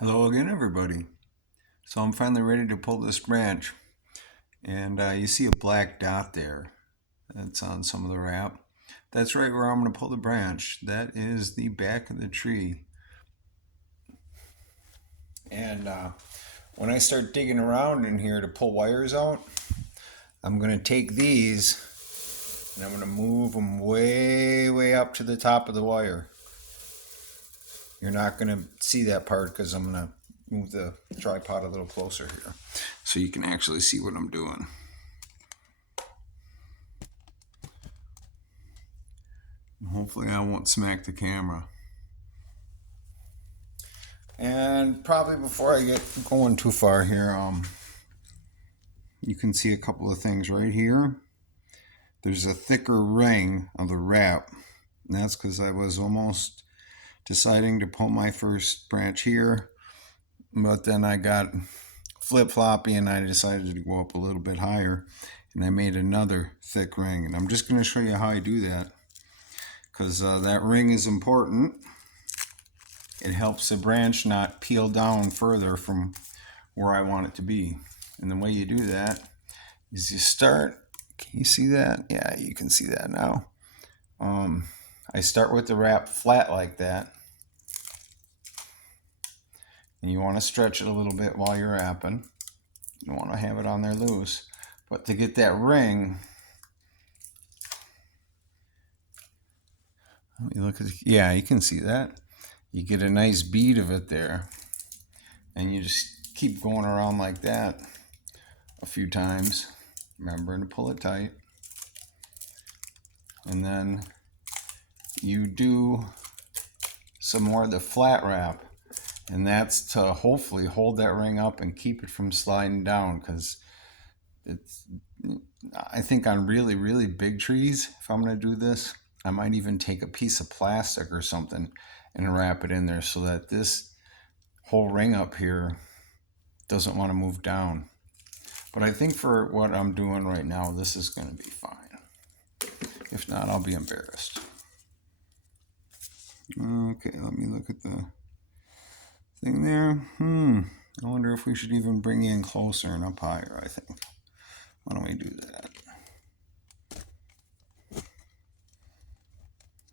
Hello again, everybody. So I'm finally ready to pull this branch, and you see a black dot there that's on some of the wrap. That's right where I'm going to pull the branch. That is the back of the tree. And when I start digging around in here to pull wires out, I'm going to take these and I'm going to move them way up to the top of the wire. You're not going to see that part because I'm going to move the tripod a little closer here so you can actually see what I'm doing. Hopefully I won't smack the camera. And probably before I get going too far here, you can see a couple of things right here. There's a thicker ring of the wrap. And that's because I was almost deciding to pull my first branch here, but then I got flip-floppy and I decided to go up a little bit higher, and I made another thick ring. And I'm just going to show you how I do that, because that ring is important. It helps the branch not peel down further from where I want it to be. And the way you do that is you start, can you see that? Yeah, you can see that now. I start with the wrap flat like that. And you want to stretch it a little bit while you're wrapping. You don't want to have it on there loose. But to get that ring, let me look at, yeah, you can see that. You get a nice bead of it there. And you just keep going around like that a few times. Remember to pull it tight. And then you do some more of the flat wrap. And that's to hopefully hold that ring up and keep it from sliding down, because I think on really big trees, if I'm going to do this, I might even take a piece of plastic or something and wrap it in there so that this whole ring up here doesn't want to move down. But I think for what I'm doing right now, this is going to be fine. If not, I'll be embarrassed. Okay, let me look at the thing there. I wonder if we should even bring in closer and up higher, I think. Why don't we do that?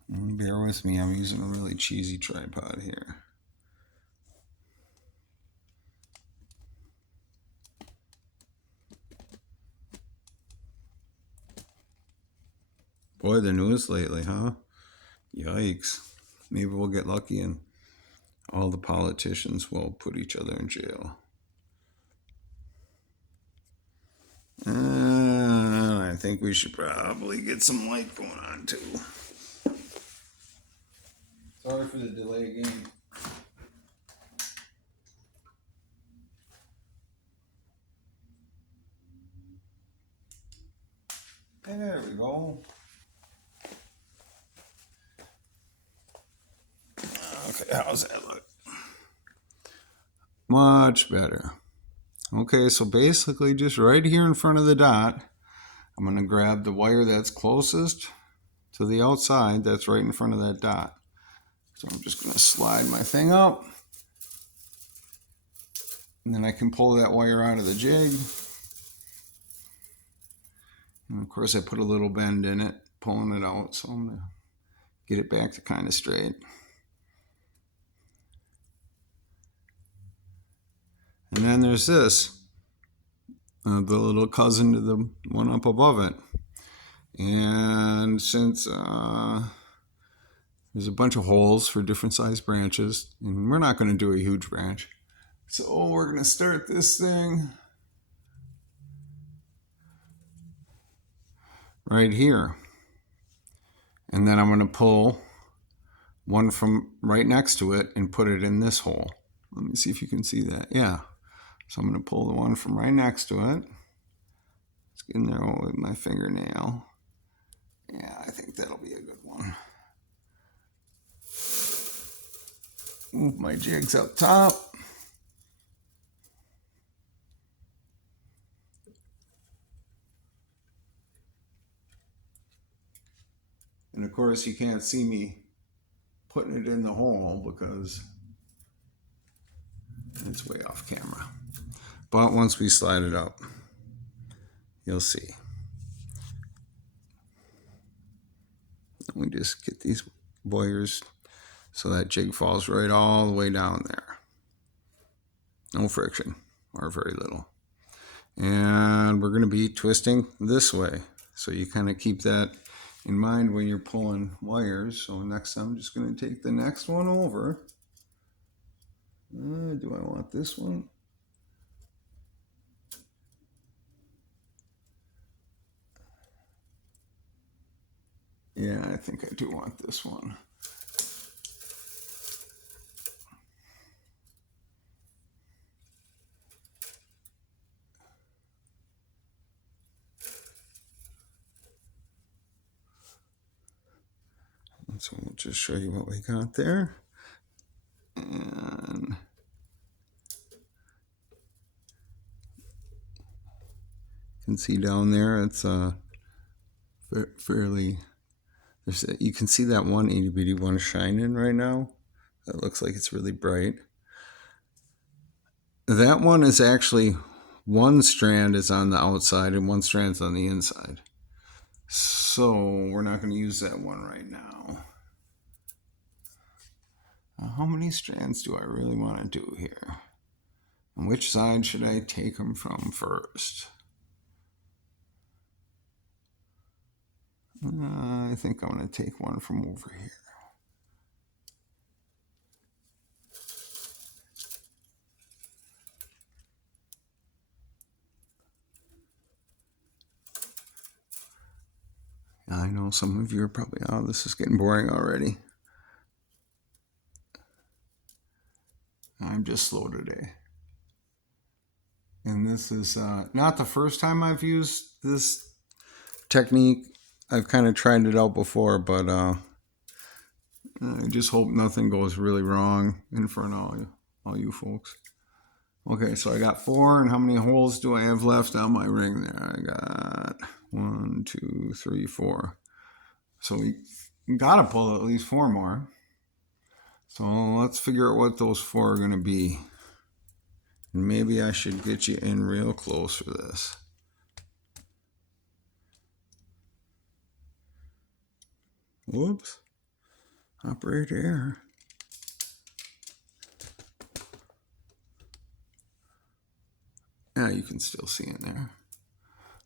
Bear with me, I'm using a really cheesy tripod here. Boy, the news lately, huh? Yikes. Maybe we'll get lucky and all the politicians will put each other in jail. I think we should probably get some light going on too. Sorry for the delay again. There we go. Okay, how's that look? Much better. Okay, so basically just right here in front of the dot, I'm going to grab the wire that's closest to the outside, that's right in front of that dot. So I'm just going to slide my thing up, and then I can pull that wire out of the jig. And of course I put a little bend in it, pulling it out, so I'm going to get it back to kind of straight. And then there's this, the little cousin to the one up above it. And since there's a bunch of holes for different size branches, and we're not going to do a huge branch, so we're going to start this thing right here. And then I'm going to pull one from right next to it and put it in this hole. Let me see if you can see that. Yeah. So I'm going to pull the one from right next to it. Let's get in there with my fingernail. Yeah, I think that'll be a good one. Move my jigs up top. And of course you can't see me putting it in the hole because It's way off camera. But once we slide it up, you'll see. We just get these wires so that jig falls right all the way down there. No friction, or very little. And we're going to be twisting this way. So you kind of keep that in mind when you're pulling wires. So next I'm just going to take the next one over. Do I want this one? Yeah, I think I do want this one. So we'll just show you what we got there. And you can see down there, it's fairly, you can see that one itty bitty one shining right now. That looks like it's really bright. That one is actually, one strand is on the outside and one strand's on the inside. So we're not going to use that one right now. How many strands do I really want to do here? And which side should I take them from first? I think I'm going to take one from over here. I know some of you are probably, oh, this is getting boring already. I'm just slow today. And this is not the first time I've used this technique. I've kind of tried it out before, but I just hope nothing goes really wrong in front of all you folks. Okay, so I got 4, and how many holes do I have left on my ring there? I got 1, 2, 3, 4. So we gotta pull at least 4 more. So let's figure out what those 4 are gonna be. And maybe I should get you in real close for this. Whoops. Operate error. Yeah, you can still see in there.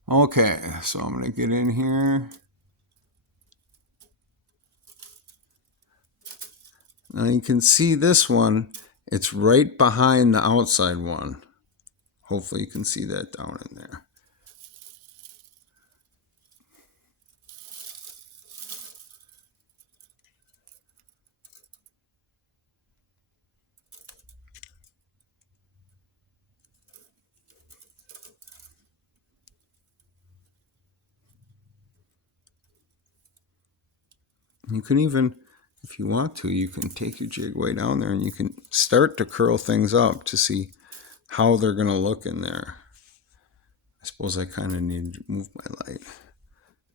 Okay, so I'm going to get in here. Now you can see this one. It's right behind the outside one. Hopefully you can see that down in there. You can even, if you want to, you can take your jig way down there and you can start to curl things up to see how they're going to look in there. I suppose I kind of need to move my light.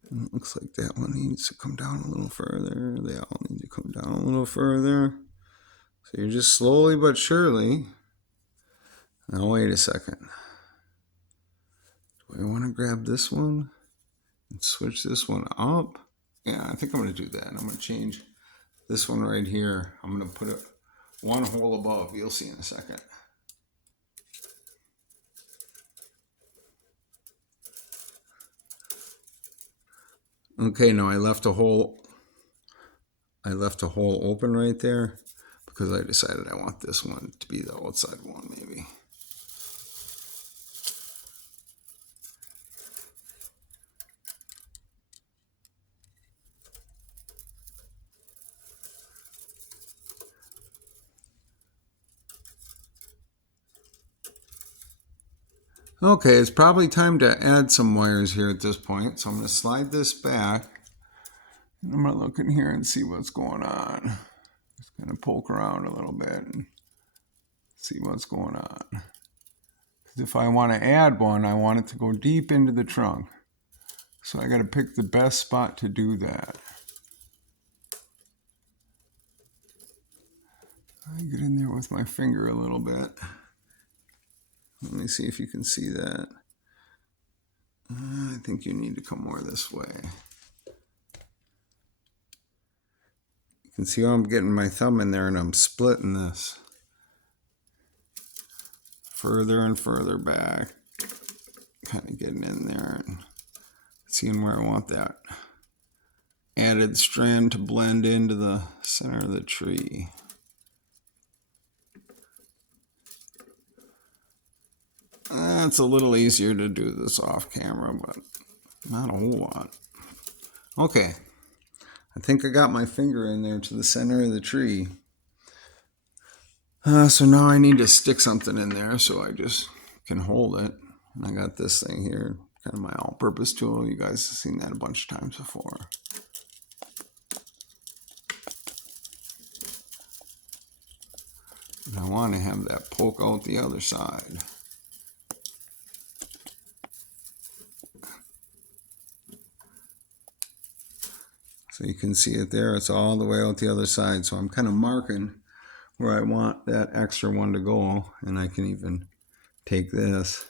And it looks like that one needs to come down a little further. They all need to come down a little further. So you're just slowly but surely. Now wait a second. Do I want to grab this one and switch this one up? Yeah, I think I'm going to do that. I'm going to change this one right here. I'm going to put it 1 hole above. You'll see in a second. Okay, now I left a hole open right there because I decided I want this one to be the outside one maybe. Okay, it's probably time to add some wires here at this point. So I'm going to slide this back. And I'm going to look in here and see what's going on. Just kind of poke around a little bit and see what's going on. Because if I want to add one, I want it to go deep into the trunk. So I got to pick the best spot to do that. I get in there with my finger a little bit. Let me see if you can see that. I think you need to come more this way. You can see how I'm getting my thumb in there and I'm splitting this further and further back, kind of getting in there and seeing where I want that added strand to blend into the center of the tree. It's a little easier to do this off camera, but not a whole lot. Okay, I think I got my finger in there to the center of the tree. So now I need to stick something in there so I just can hold it. And I got this thing here, kind of my all-purpose tool. You guys have seen that a bunch of times before. And I want to have that poke out the other side. So you can see it there. It's all the way out the other side. So I'm kind of marking where I want that extra one to go. And I can even take this,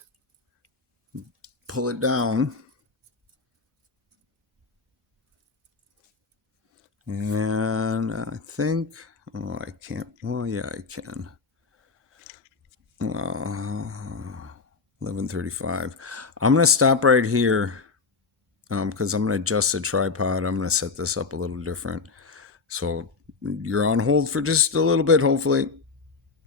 pull it down. And I think, oh, I can't. Well, yeah, I can. 11:35. I'm going to stop right here because I'm going to adjust the tripod. I'm going to set this up a little different. So you're on hold for just a little bit, hopefully.